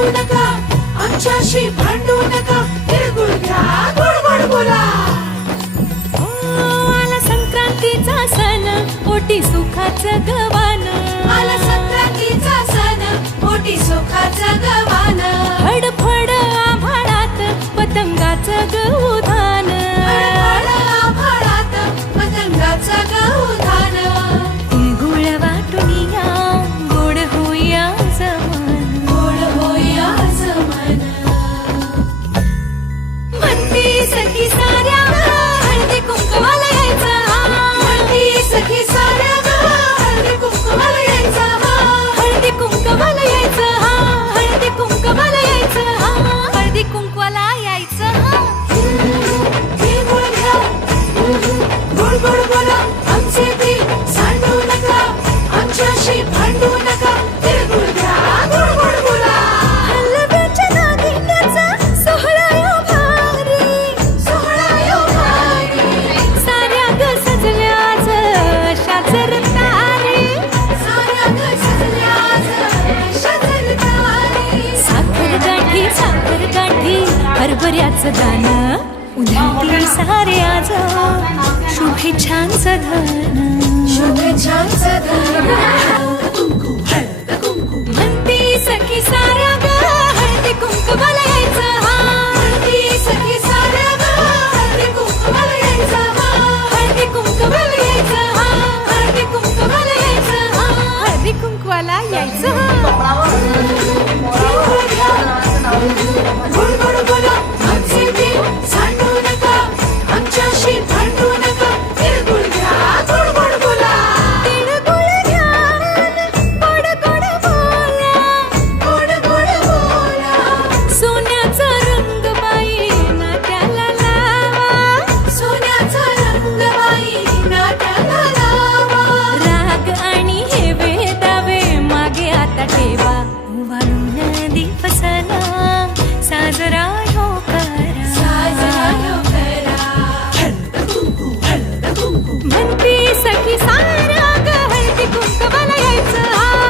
भांडू नका, आमच्याशी भांडू नका, तिळगुळ घ्या, गोड गोड बोला. आला संक्रांतीचा सण, पोटी सुखाचं गवान. आला संक्रांतीचा सण, पोटी सुखाचं गवान. फडफड आभाळात पतंगाचं गौधान. फडफड आभाळात पतंगाचं गौधान. तिळगुळ वाटून या, गोड होईया जमान. गोड होईया जमान. म्हणती सखी साऱ्या हळदी कुंकवाला यायचं. म्हणती सखी साऱ्या हळदी कुंकवाला यायचं. हळदी कुंकवाला यायचं. हळदी कुंकवाला यायचं. हळदी कुंकवाला यायचं. तिळगुळ घ्या, गोड गोड बोला, आमचे दिल सांडू नका, आमच्याशी भांडू नका, तिळगुळ घ्या, गोड गोड बोला. हलव्याच्या नागिण्याचा सोहळा यो भारी. सोहळा यो भारी. साऱ्या ग सजल्याच शाजर तारे. साऱ्या ग सजल्याच शाजर तारे. साखर गाठी हरभऱ्याचं दान. उधळतील सारे आज शुभेच्छांचं धन. शुभेच्छांचं धन. कुंकू हळद कुंकू. म्हणती सखी साऱ्या ग हळदी कुंकवाला यायचं. म्हणती सखी साऱ्या हळदी कुंकवाला यायचं. हळदी कुंकवाला यायचं. हळदी कुंकवाला यायचं. हळदी कुंकवाला यायचं. तिळगुळ घ्या,